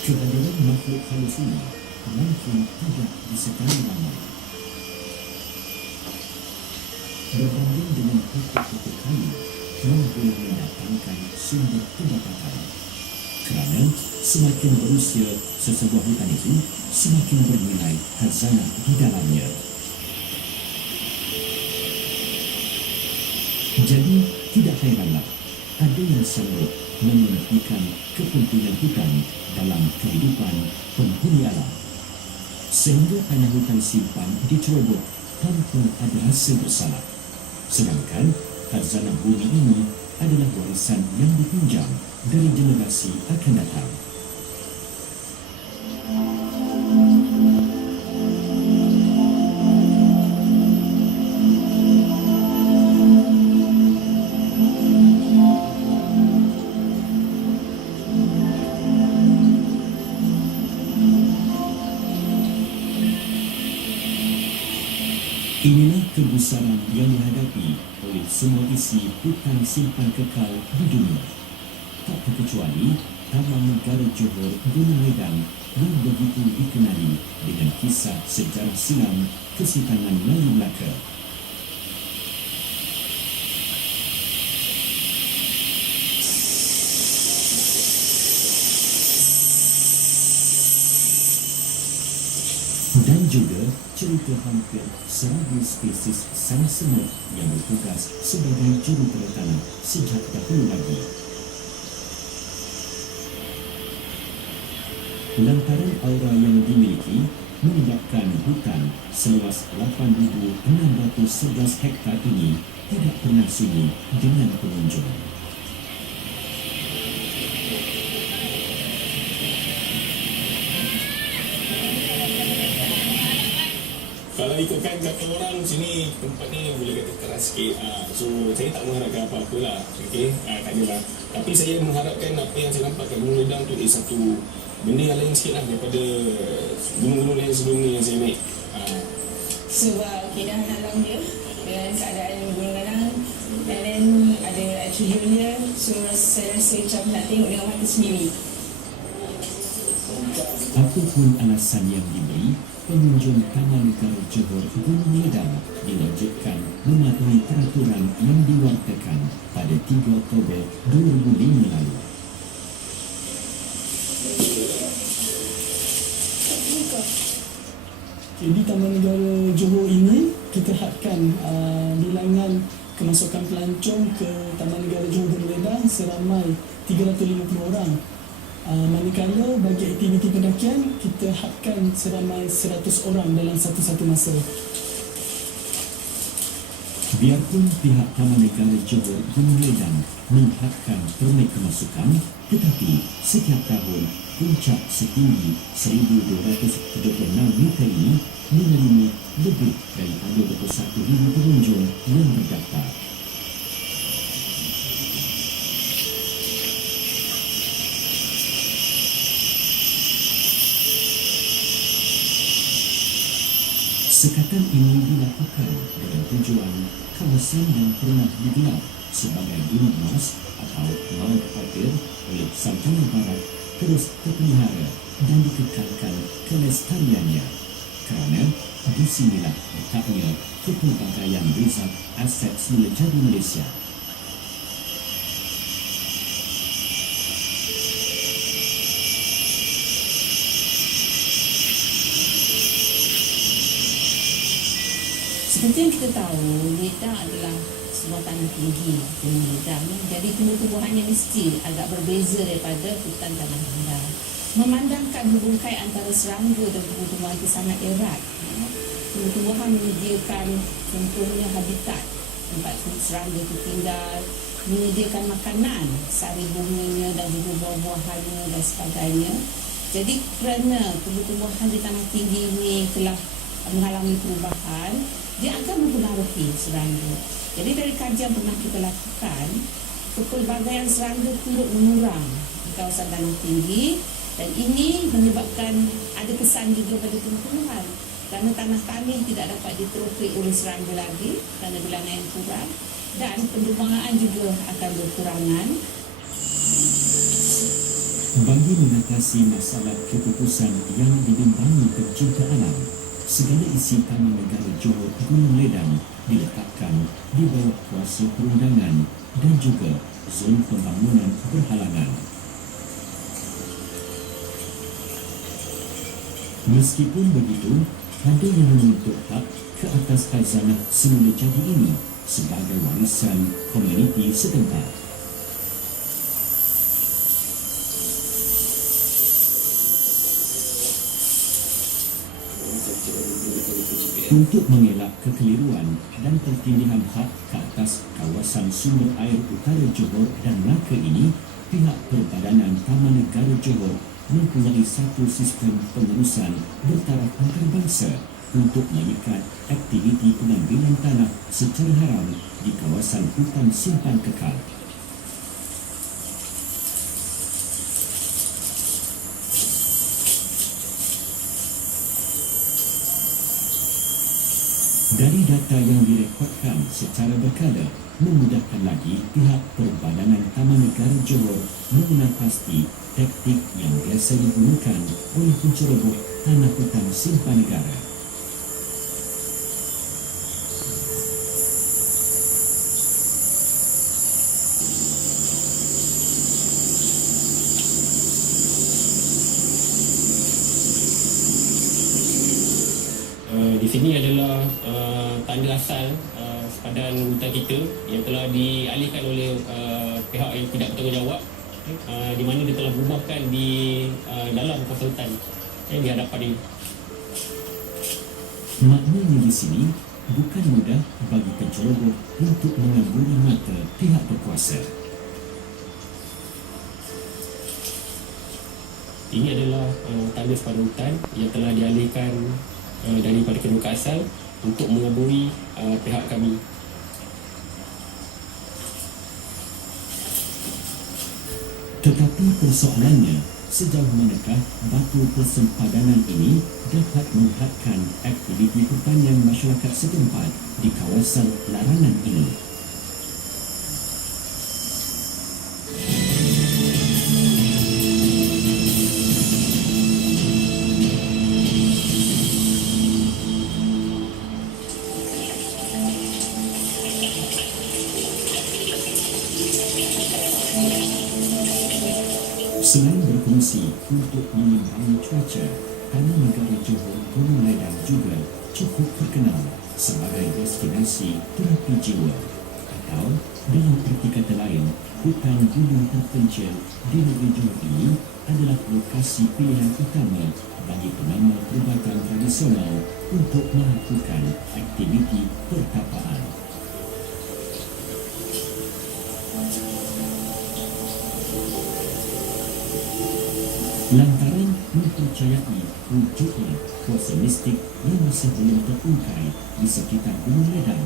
Kehadiran makhluk halus ini mungkin tidak disekali ramai. Berbanding dengan pokok-pokok kayu yang boleh mendatangkan sumber pendapatan. Kerana semakin berusia sesebuah hutan itu, semakin bernilai khazanah di dalamnya. Jadi, tidak hairanlah ada yang sanggup mementingkan kepentingan hutan dalam kehidupan penghuni alam. Sehingga tanah hutan simpan dicerobot tanpa ada rasa bersalah. Sedangkan khazanah bumi ini adalah warisan yang dipinjam dari generasi akan datang. Inilah kegusaran yang dihadapi oleh semua isi hutan simpan kekal di dunia. Tak terkecuali Taman Negara Johor Gunung Medang yang begitu dikenali dengan kisah sejarah silam Kesultanan Melayu Melaka. Dan juga cerita hampir 1000 spesies sang semut yang bertugas sebagai jurupertanam sejak dahulu lagi. Lantaran aura yang dimiliki menyebabkan hutan seluas 8,611 hektar ini tidak pernah sunyi dengan pengunjung. Kalau ikutkan kata orang sini, tempat ni boleh kata keras sikit. So saya tak mengharapkan apa-apa lah. Okay? Tak adalah. Tapi saya mengharapkan apa yang saya nampak kat Gunung Ledang tu satu benda yang lain sikit lah daripada gunung-gunung lain sebelum ni yang saya naik. Sebab keindahan alam dia dengan keadaan Gunung Ledang, dan then ada atrium dia, so saya rasa macam nak tengok dengan mata sendiri. Apapun alasan yang diberi, pengunjung Taman Negara Johor Gunung Ledang diwajibkan mematuhi peraturan yang diwartakan pada 3 Oktober 2005 lalu. Jadi Taman Negara Johor ini kita hadkan bilangan kemasukan pelancong ke Taman Negara Johor Gunung Ledang seramai 350 orang. Manakala bagi aktiviti pendakian kita hadkan seramai 100 orang dalam satu-satu masa. Biarpun pihak Taman Negara Johor Gunung Ledang menghadkan permit kemasukan, tetapi setiap tahun puncak setinggi 1276 meter ini menerima lebih daripada 21,000 pengunjung yang berdaftar. Sekatan ini dilakukan dengan tujuan kawasan yang pernah digelar sebagai Gunung Mas atau Mount Ophir oleh Sultanat Barat terus terpelihara dan dikekalkan kelestariannya, kerana di sinilah letaknya Kepelbagaian Rizal Aset Semula Jadi Malaysia. Seperti yang kita tahu, Ledang adalah sebuah tanah tinggi, Gunung Ledang. Jadi tumbuh-tumbuhannya mesti agak berbeza daripada hutan tanah rendah. Memandangkan hubungkai antara serangga dan tumbuh-tumbuhan itu sangat erat. Tumbuh-tumbuhan menyediakan contohnya habitat tempat serangga itu tinggal, menyediakan makanan, sari bunganya dan juga buah-buahannya dan sebagainya. Jadi kerana tumbuh-tumbuhan di tanah tinggi ini telah mengalami perubahan, dia akan mempengaruhi serangga. Jadi dari kajian pernah kita lakukan, kepelbagaian serangga turut menurun di kawasan tanah tinggi, dan ini menyebabkan ada kesan juga pada tumbuh-tumbuhan kerana tanah kami tidak dapat diterokai oleh serangga lagi kerana bilangan yang kurang, dan pengembangan juga akan berkurangan. Bagi mengatasi masalah keputusan yang dibimbangi pencipta alam, segala isi Taman Negara Johor Gunung Ledang diletakkan di bawah kuasa perundangan dan juga zon pembangunan berhalangan. Meskipun begitu, ada yang menuntut hak ke atas khazanah semula jadi ini sebagai warisan komuniti setempat. Untuk mengelak kekeliruan dan pertindihan hak ke atas kawasan sumber air utara Johor dan Melaka ini, pihak Perbadanan Taman Negara Johor mempunyai satu sistem pengurusan bertaraf antarabangsa untuk mengikat aktiviti pengambilan tanah secara haram di kawasan hutan simpan kekal. Dari data yang direkodkan secara berkala, memudahkan lagi pihak Perbadanan Taman Negara Johor mengenal pasti taktik yang biasa digunakan oleh penceroboh tanah hutan simpan negara. Di sini adalah tanda asal sepadan hutan kita yang telah dialihkan oleh pihak yang tidak bertanggungjawab, di mana dia telah berubahkan di dalam kawasan hutan di hadapan ini. Maknanya di sini bukan mudah bagi penceroboh untuk mengaburi mata pihak berkuasa. Ini adalah tanda sepadan hutan yang telah dialihkan daripada kedudukan asal untuk mengabui pihak kami. Tetapi persoalannya, sejauh manakah batu persempadanan ini dapat menghadkan aktiviti pertanian masyarakat setempat di kawasan larangan ini? Selain berfungsi untuk mengimbangi cuaca, Taman Negara Johor Gunung Ledang juga cukup terkenal sebagai destinasi terapi jiwa, atau dalam erti kata lain, hutan gunung terpencil di negeri Johor ini adalah lokasi pilihan utama bagi pengamal perubatan tradisional untuk melakukan aktiviti pertapaan. Lantaran mempercayai wujudnya kuasa mistik yang masih belum terungkai di sekitar Gunung Ledang,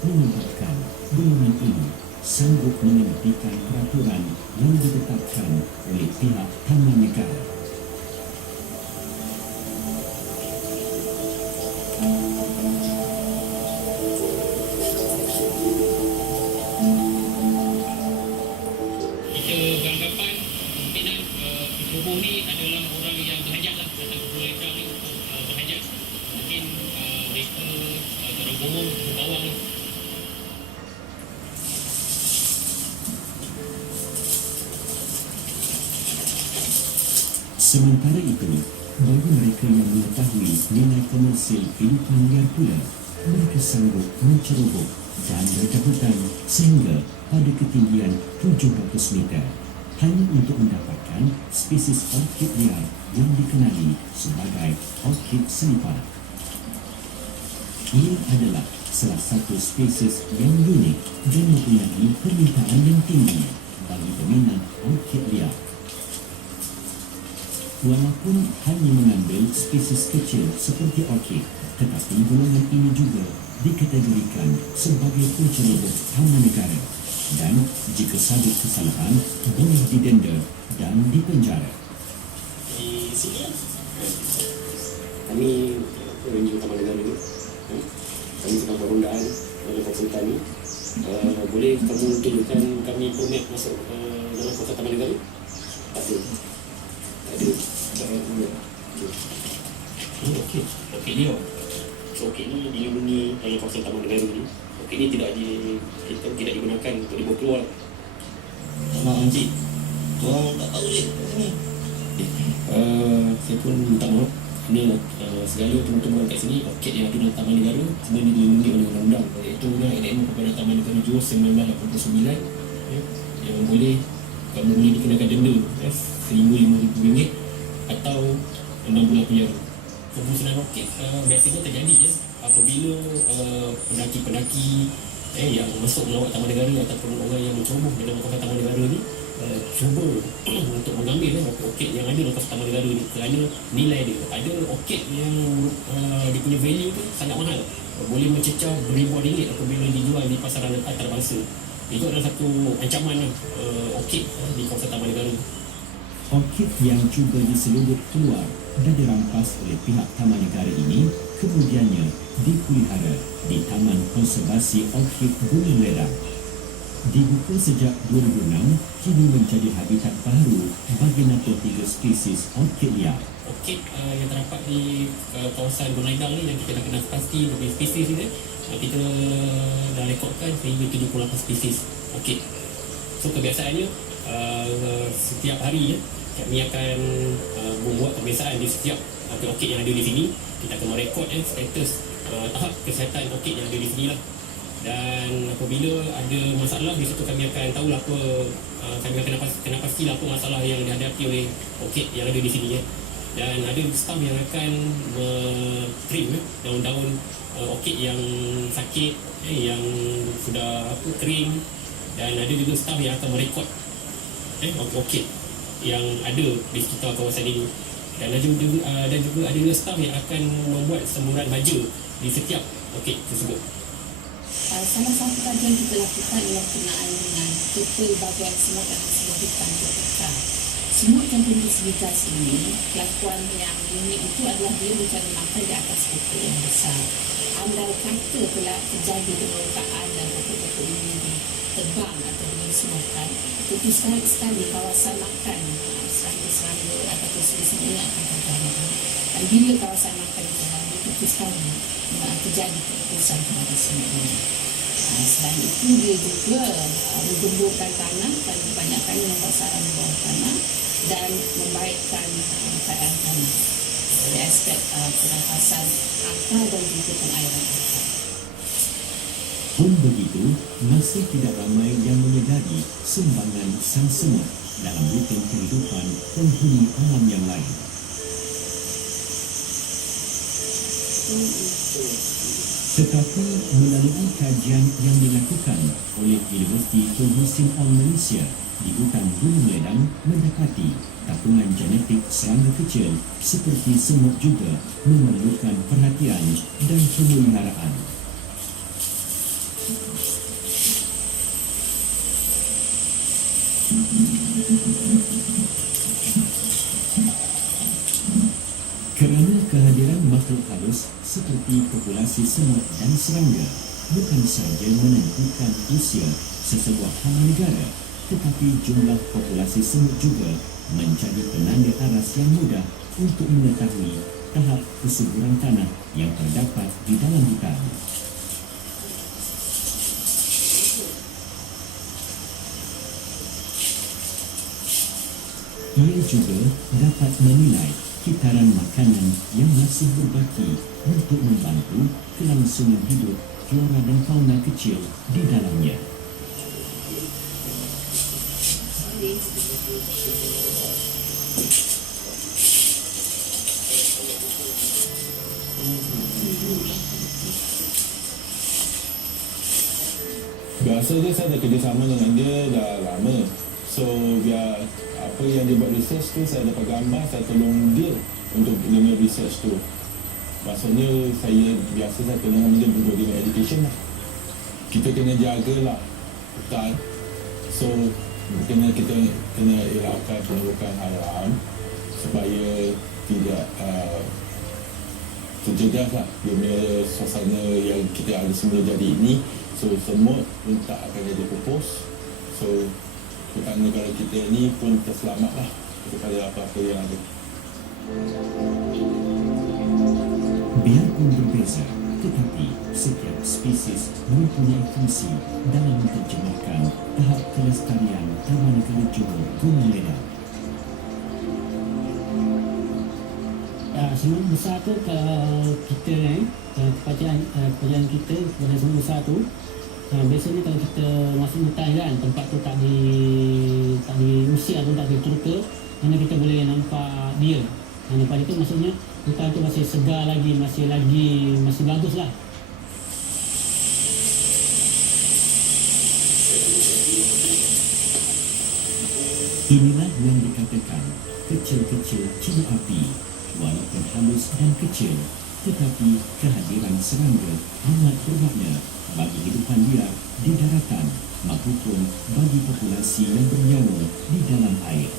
menyebabkan golongan ini sanggup menghentikan peraturan yang ditetapkan oleh pihak Taman Negara. Kita beranggapan kemungkinan penceroboh ni adalah orang yang berhajat lah datang ke Pulau Ledang ni untuk berhajat. Mungkin mereka terobong ke bawah ni. Sementara itu, bagi mereka yang mengetahui nilai komersil kehidupan liar pula, mereka sanggup menceroboh dan mereka hutan sehingga pada ketinggian 700 meter hanya untuk mendapatkan spesies orkid liar yang dikenali sebagai orkid selipat. Ia adalah salah satu spesies yang unik dan mempunyai permintaan yang tinggi bagi peminat orkid liar. Walaupun hanya mengambil spesies kecil seperti orkid, tetapi golongan ini juga dikategorikan sebagai penceroboh taman negara dan jika sabit kesalahan boleh didenda dan dipenjara. Di sini kami menuju taman negara ni. Kami sedang perundaan oleh konsultan ni. Boleh kamu tunjukkan kami permit masuk dalam kawasan taman negara? Tak ada. Okey. Okey dia. So okey ni dilindungi dalam kawasan taman negara ni. Okey ni tidak digunakan untuk dibawa keluar. Maaf Encik. Tuan tak tahu je ni. Saya pun minta maaf. Ini segala tumbuh-tumbuhan kat sini, orkid yang ada dalam taman negara semua dilindungi oleh undang-undang, iaitu ADM kepada Taman Negara Johor 1989 yang kamu boleh dikenakan denda RM5,000 atau 6 bulan penjara. Pembusunan orkid biasanya terjadi apabila pendaki-pendaki yang masuk melawat taman negara ataupun orang yang menceroboh dalam kawasan taman negara ni cuba untuk mengambil orkid yang ada dalam kawasan taman negara ni kerana nilai dia. Ada orkid yang dia punya value tu sangat mahal, boleh mencecah beribuan ringgit apabila dijual di pasaran antarabangsa. Itu adalah satu ancaman orkid di kawasan taman negara. Orkid yang cuba diselundup keluar dan dirampas oleh pihak taman negara ini kemudiannya dipelihara di Taman Konservasi Orkid Gunung Ledang. Dibuka sejak 2006, kini menjadi habitat baru bagi 63 spesies orkid liar. Orkid yang terdapat di kawasan Gunung Ledang ni yang kita dah kenal pasti lebih spesies ni, kita dah rekodkan sehingga 78 spesies orkid. So kebiasaannya setiap hari kami akan membuat pemeriksaan di setiap orkid yang ada di sini. Kita akan merekod status tahap kesihatan orkid yang ada di sini lah. Dan apabila ada masalah, di situ kami akan tahu apa, kami akan kena pastilah apa masalah yang dihadapi oleh orkid yang ada di sini. Dan ada staf yang akan trim daun-daun orkid yang sakit, yang sudah kering, dan ada juga staf yang akan merekod orkid yang ada di sekitar kawasan ini. Dan juga ada staf yang akan membuat semburan baja di setiap orkid tersebut. Salah satu kajian kita lakukan ialah berkenaan dengan total bagian semut dan semut hitam terpecah. Semut yang jenis bigas ini, kelakuan yang unik itu adalah dia mencari makan di atas pokok yang besar. Andai kata telah terjadi penyertaan dan pokok-pokok ini ditebang atau dimusnahkan, tentu sekali kawasan makan serangga-serangga ataupun semut ini akan terganggu. Dan bila kawasan makan terganggu, tentu sekali terjadi keputusan kepada semut ini. Selain itu, dia juga menggemburkan tanah dan kebanyakan membuat sarang di bawah tanah dan membaikkan keadaan tanah dari aspek pernafasan akar dan juga pengairan akar. Pun begitu, masih tidak ramai yang menyedari sumbangan sang semut dalam rutin kehidupan penghuni alam yang lain. Tetapi melalui kajian yang dilakukan oleh Universiti Tun Hussein Ong Malaysia di hutan Gunung Ledang mendapati tapungan genetik serangga kecil seperti semut juga memerlukan perhatian dan pemeliharaan. Kerana kehadiran makhluk halus seperti populasi semut dan serangga bukan sahaja menentukan usia sesebuah taman negara, tetapi jumlah populasi semut juga menjadi penanda aras yang mudah untuk mengetahui tahap kesuburan tanah yang terdapat di dalam hutan. Ia juga dapat menilai kitaran makanan yang masih berbaki untuk membantu kelangsungan hidup flora dan fauna kecil di dalamnya. Biasanya saya dah kerjasama dengan dia dah lama. So biar apa yang dia buat research tu, saya dapat gambar, saya tolong dia untuk dia punya research tu. Maksudnya saya kena dengan dia berdua dengan education lah. Kita kena jagalah hutan. So kita kena elakkan pengerukan haram supaya tidak terjejas lah dia punya suasana yang kita ada semula jadi ini. So semut pun tak akan jadi pupus. So hutan negara kita ni pun terselamat lah daripada apa-apa yang ada. Biarpun berbeza, tetapi setiap spesies mempunyai fungsi dalam menerjemahkan tahap kelestarian Taman Negara Johor Gunung Ledang. Semut besar tu kalau kita kepercayaan kita kepada semut besar tu, biasanya kalau kita masuk hutan kan, tempat tu tak diusir atau tak diterka, mana kita boleh nampak dia. Nampak itu maksudnya hutan tu masih segar lagi, masih bagus lah. Inilah yang dikatakan kecil-kecil cili api, walaupun halus dan kecil, tetapi kehadiran serangga amat bermakna bagi kehidupan liar di daratan maupun bagi populasi yang bernyawa di dalam air.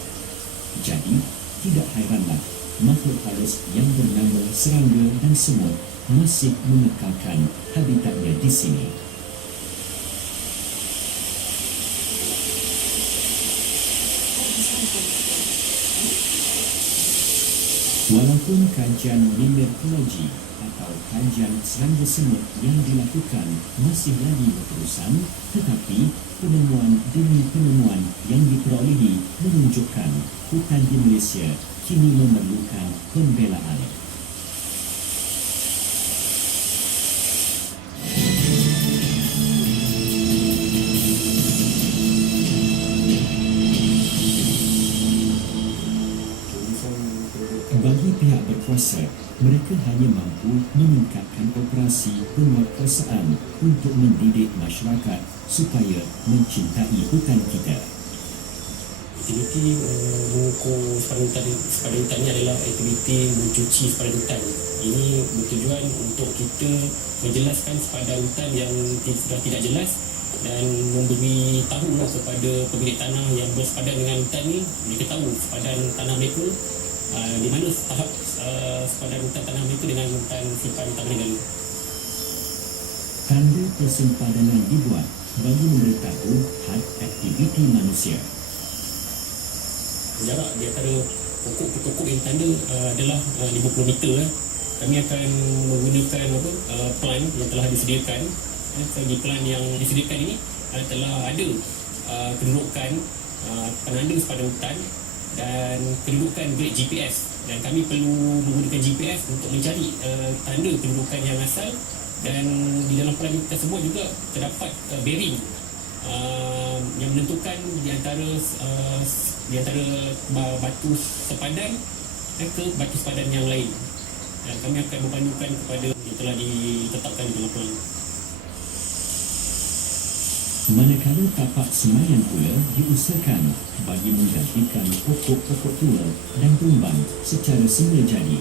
Jadi, tidak hairanlah makhluk halus yang bernama serangga dan semut masih mengekalkan habitatnya di sini. Walaupun kajian mineralogi atau kajian serangga semut yang dilakukan masih lagi berterusan, tetapi penemuan demi penemuan yang diperolehi menunjukkan hutan di Malaysia kini memerlukan pembelaan. Bagi pihak berkuasa, mereka hanya mampu meningkatkan operasi penguatkuasaan untuk mendidik masyarakat supaya mencintai hutan kita. Aktiviti mengukur sepadan hutan ini adalah aktiviti mencuci sepadan hutan. Ini bertujuan untuk kita menjelaskan sepadan hutan yang sudah tidak jelas dan memberi tahu kepada pemilik tanah yang bersepadan dengan hutan ini, mereka tahu sepadan tanah mereka di mana tahap sepadan hutan tanah mereka dengan hutan simpan taman negara. Tanda persempadanan dibuat bagi memberitahu had aktiviti manusia. Jarak di antara pokok ke pokok yang tanda adalah 50 meter. Kami akan menggunakan plan yang telah disediakan. Segi plan yang disediakan ini telah ada kedudukan penanda sepadan hutan dan kedudukan grade GPS, dan kami perlu menggunakan GPS untuk mencari tanda kedudukan yang asal, dan di dalam plan tersebut juga terdapat bearing yang menentukan di antara batu sepadan ke batu sepadan yang lain, dan kami akan mempandukan kepada yang telah ditetapkan di dalam plan. Manakala tapak semayan pula diusahakan bagi menggantikan pokok-pokok tua dan tumbang secara semula jadi.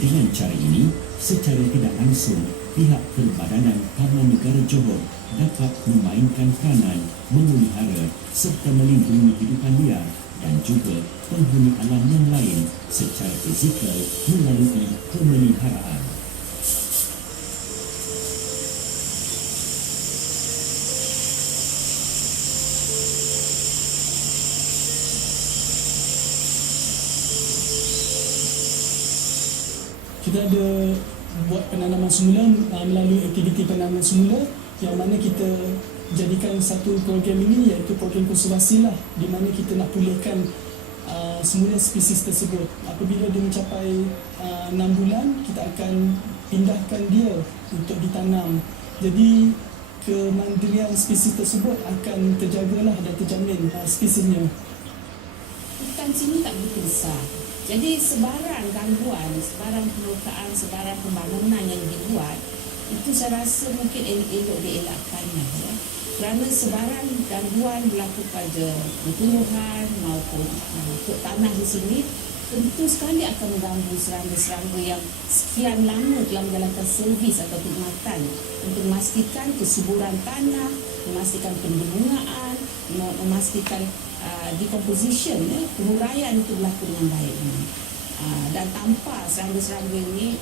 Dengan cara ini, secara tidak langsung, pihak Perbadanan Taman Negara Johor dapat memainkan peranan memelihara serta melindungi kehidupan liar dan juga penghuni alam yang lain secara fizikal melalui pemeliharaan. Kita ada buat penanaman semula melalui aktiviti penanaman semula yang mana kita jadikan satu program ini iaitu program konservasi lah, di mana kita nak pulihkan semula spesies tersebut. Apabila dia mencapai 6 bulan, kita akan pindahkan dia untuk ditanam. Jadi kemandirian spesies tersebut akan terjagalah dan terjamin spesiesnya. Hutan sini tak begitu besar. Jadi sebarang gangguan, sebarang perlukaan, sebarang pembangunan yang dibuat, itu saya rasa mungkin elok dielakkan. Ya. kerana sebarang gangguan berlaku pada tumbuhan maupun tanah di sini, tentu sekali akan mengganggu serangga-serangga yang sekian lama telah menjalankan servis atau khidmatan untuk memastikan kesuburan tanah, memastikan pendungaan, memastikan decomposition, penguraian itu berlaku dengan baik. Dan tanpa serangga-serangga ini,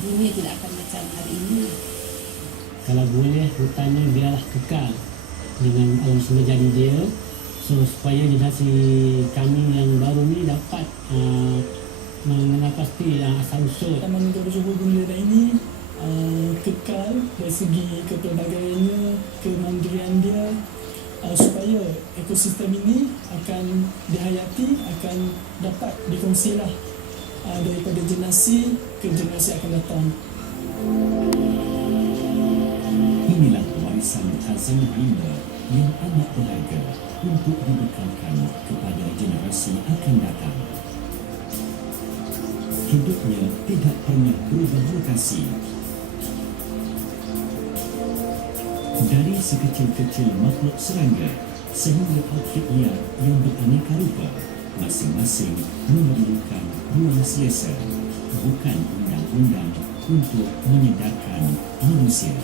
dunia tidak akan macam hari ini. Kalau boleh hutannya biarlah kekal dengan alam semula jadi dia, so supaya generasi kami yang baru ni dapat mengenal pasti asal usul Taman Negara Johor Gunung Ledang ini kekal dari segi kepelbagaiannya, kemandirian dia, supaya ekosistem ini akan dihayati, akan dapat dikongsilah daripada generasi ke generasi akan datang. Inilah warisan khazanah ilmu yang amat berharga untuk dibekalkan kepada generasi akan datang. Hidupnya tidak pernah berubah lokasi. Dari sekecil-kecil makhluk serangga sehingga outfit liar yang beraneka rupa, masing-masing memerlukan ruang selesa, bukan undang-undang untuk menyedarkan manusia.